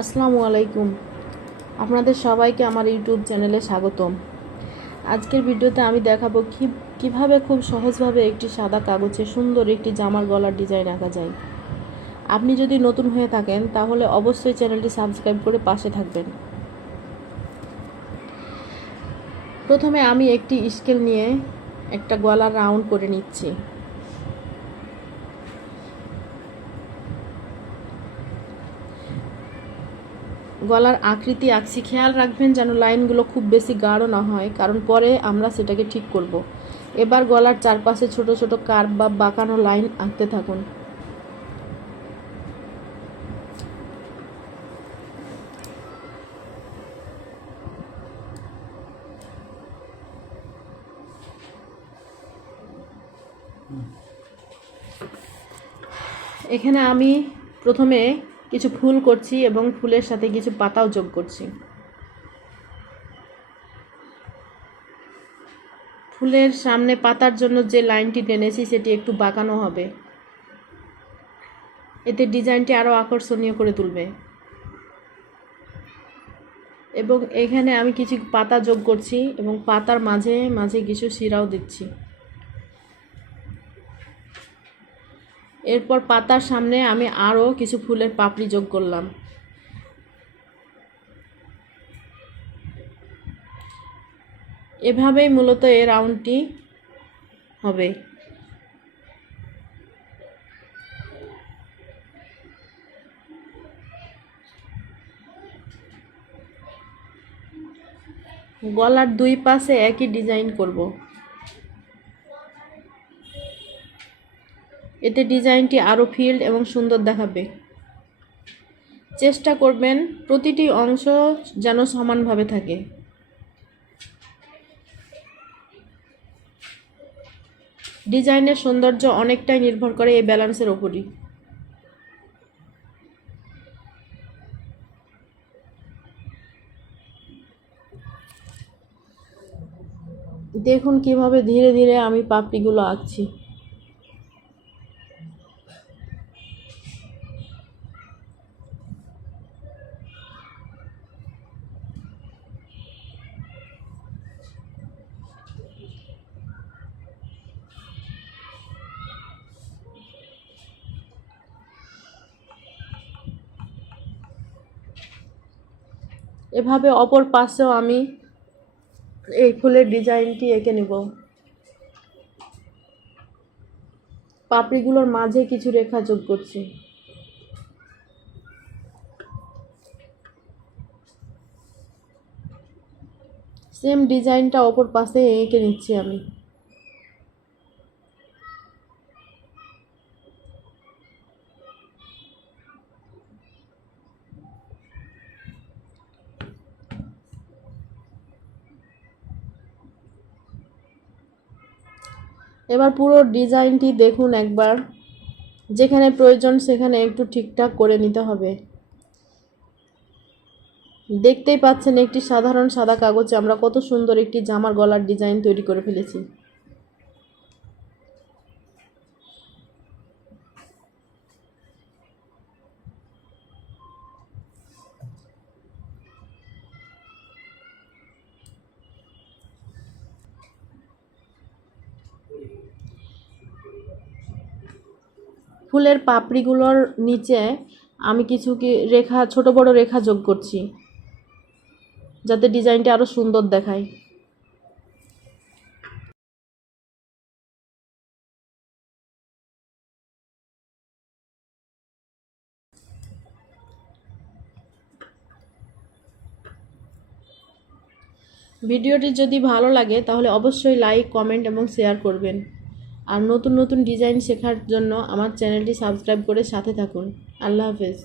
আসসালামু আলাইকুম। আপনাদের সবাইকে আমার ইউটিউব চ্যানেলে স্বাগতম। আজকের ভিডিওতে আমি দেখাবো কিভাবে খুব সহজভাবে একটি সাদা কাগজে সুন্দর একটি জামার গলার ডিজাইন আঁকা যায়। আপনি যদি নতুন হয়ে থাকেন তাহলে অবশ্যই চ্যানেলটি সাবস্ক্রাইব করে পাশে থাকবেন। প্রথমে আমি একটি স্কেল নিয়ে একটা গলার রাউন্ড করে নিচ্ছি। গলার আকৃতি আঁকছি, খেয়াল রাখবেন যেন লাইনগুলো খুব বেশি গাঢ় না হয়, কারণ পরে আমরা সেটাকে ঠিক করব। এবার গলার চারপাশে ছোট ছোট কার্ভ বা বাঁকানো লাইন আঁকতে থাকুন। এখানে আমি প্রথমে কিছু ফুল করছি এবং ফুলের সাথে কিছু পাতাও যোগ করছি। ফুলের সামনে পাতার জন্য যে লাইনটি টেনেছি সেটি একটু বাঁকানো হবে, এতে ডিজাইনটি আরও আকর্ষণীয় করে তুলবে। এবং এখানে আমি কিছু পাতা যোগ করছি এবং পাতার মাঝে মাঝে কিছু শিরাও দিচ্ছি। এরপর পাতার সামনে আমি আরও কিছু ফুলের পাপড়ি যোগ করলাম। এভাবেই মূলত এই রাউন্ডটি হবে। গলার দুই পাশে একই ডিজাইন করব, এতে ডিজাইনটি আরও ফিল্ড এবং সুন্দর দেখাবে। চেষ্টা করবেন প্রতিটি অংশ যেন সমানভাবে থাকে। ডিজাইনের সৌন্দর্য অনেকটাই নির্ভর করে এই ব্যালেন্সের ওপরই। দেখুন কিভাবে ধীরে ধীরে আমি পাপড়িগুলো আঁকছি। এভাবে অপর পাশেও আমি এই ফুলের ডিজাইনটি এঁকে নেব। পাপড়িগুলোর মাঝে কিছু রেখা যোগ করছি। সেম ডিজাইনটা অপর পাশে এঁকে নিচ্ছি আমি। এবার পুরো ডিজাইনটি দেখুন একবার, যেখানে প্রয়োজন সেখানে একটু ঠিকঠাক করে নিতে হবে। দেখতেই পাচ্ছেন একটি সাধারণ সাদা কাগজে আমরা কত সুন্দর একটি জামার গলার ডিজাইন তৈরি করে ফেলেছি। ফুলের পাপড়িগুলোর নিচে আমি কিছু রেখা, ছোট বড় রেখা যোগ করছি যাতে ডিজাইনটা আরো সুন্দর দেখায়। ভিডিওটি যদি ভালো লাগে তাহলে অবশ্যই লাইক, কমেন্ট এবং শেয়ার করবেন। আর নতুন নতুন ডিজাইন শেখার জন্য আমার চ্যানেলটি সাবস্ক্রাইব করে সাথে থাকুন। আল্লাহ হাফেজ।